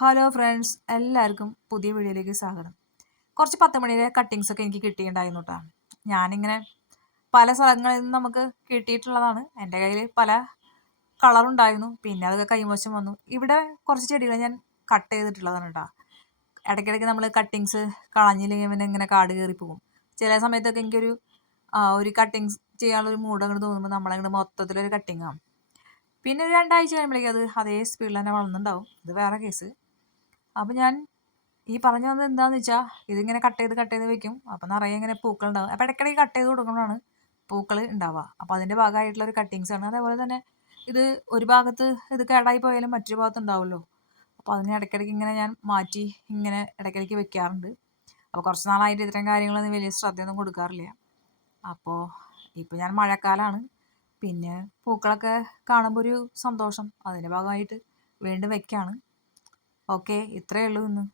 Hello friends, എല്ലാവർക്കും പുതിയ വീഡിയോയിലേക്ക് സ്വാഗതം. കുറച്ച് 10 മണിയുടെ കട്ടിങ്സ് ഒക്കെ എനിക്ക് കിട്ടിയിട്ടുണ്ടായിരുന്നു കേട്ടോ. ഞാനിങ്ങനെ പല സ്ഥലങ്ങളിൽ നിന്ന് നമുക്ക് കിട്ടിയിട്ടുള്ളതാണ്. എൻ്റെ കയ്യിൽ പല കളറുണ്ടായിരുന്നു. പിന്നെ അതൊക്കെ കൈമോശം വന്നു. ഇവിടെ കുറച്ച് ചെടികൾ ഞാൻ കട്ട് ചെയ്തിട്ടുള്ളതാണ് കേട്ടോ. ഇടയ്ക്കിടയ്ക്ക് നമ്മൾ കട്ടിങ്സ് കളഞ്ഞില്ലെങ്കിൽ പിന്നെ ഇങ്ങനെ കാട് കയറി പോകും. ചില സമയത്തൊക്കെ എനിക്കൊരു ഒരു കട്ടിങ്സ് ചെയ്യാനുള്ളൊരു മൂഡ് അങ്ങോട്ട് തോന്നുമ്പോൾ നമ്മളങ്ങോട്ട് മൊത്തത്തിലൊരു കട്ടിങ്ങാണ്. പിന്നെ ഒരു 2 ആഴ്ച കഴിയുമ്പോഴേക്കും അത് അതേ സ്പീഡിൽ തന്നെ വളർന്നുണ്ടാവും. ഇത് വേറെ കേസ്. അപ്പം ഞാൻ ഈ പറഞ്ഞു വന്നത് എന്താണെന്ന് വെച്ചാൽ, ഇതിങ്ങനെ കട്ട് ചെയ്ത് വെക്കും. അപ്പം നിറയെ ഇങ്ങനെ പൂക്കൾ ഉണ്ടാവും. അപ്പം ഇടയ്ക്കിടയ്ക്ക് കട്ട് ചെയ്ത് കൊടുക്കുമ്പോഴാണ് പൂക്കൾ ഉണ്ടാവുക. അപ്പോൾ അതിൻ്റെ ഭാഗമായിട്ടുള്ള ഒരു കട്ടിങ്സ് ആണ്. അതേപോലെ തന്നെ ഇത് ഒരു ഭാഗത്ത് ഇത് കേടായി പോയാലും മറ്റൊരു ഭാഗത്ത് ഉണ്ടാവുമല്ലോ. അപ്പോൾ അതിന് ഇടയ്ക്കിടയ്ക്ക് ഇങ്ങനെ ഞാൻ മാറ്റി ഇങ്ങനെ ഇടയ്ക്കിടയ്ക്ക് വെക്കാറുണ്ട്. അപ്പോൾ കുറച്ച് നാളായിട്ട് ഇത്തരം കാര്യങ്ങളൊന്നും വലിയ ശ്രദ്ധയൊന്നും കൊടുക്കാറില്ല. അപ്പോൾ ഇപ്പോൾ ഞാൻ മഴക്കാലമാണ്. പിന്നെ പൂക്കളൊക്കെ കാണുമ്പോൾ ഒരു സന്തോഷം. അതിൻ്റെ ഭാഗമായിട്ട് വീണ്ടും വെക്കുകയാണ്. ഓക്കെ, ഇത്രയേ ഉള്ളൂ ഇന്ന്.